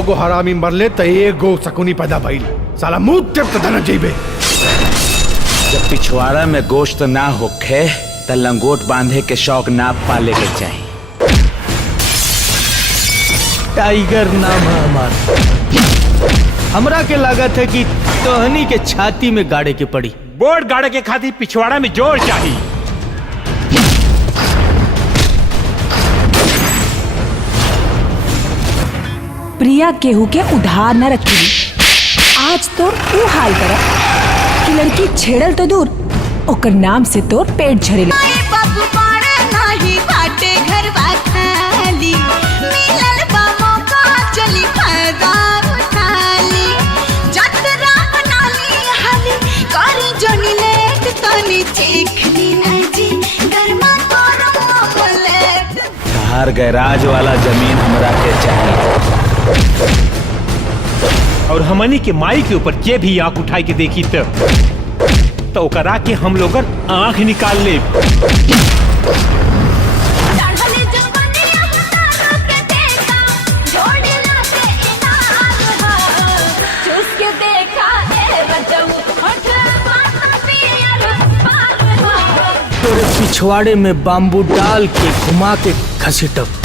100 गो हरामी मरले तो 1 गो शकुनी पैदा भइल। साला मुंह टेप त न जइबे। जब पिछवाड़ा में गोश्त ना होखे त लंगोट बांधे के शौक ना पाले के चाहिए। टाइगर नाम है हमारा। हमरा के लागत है कि तोहनी के छाती में गाड़े के पड़ी। बोर्ड गाड़े के खातिर पिछवाड़ा में जोर चाहिए। प्रिया केहू के उधार न रखी। आज तो तू हाल कर कि लड़की छेड़ल तो दूर, ओकर नाम से तो पेट झरेला। हर गैराज वाला जमीन हमरा के चाहिए। और हमनी के माई के ऊपर जे भी आंख उठाई के देखी तो करा के हम लोगन आंख निकाल ले। तोरे पिछवाड़े में बाम्बू डाल के घुमा के घसीटब।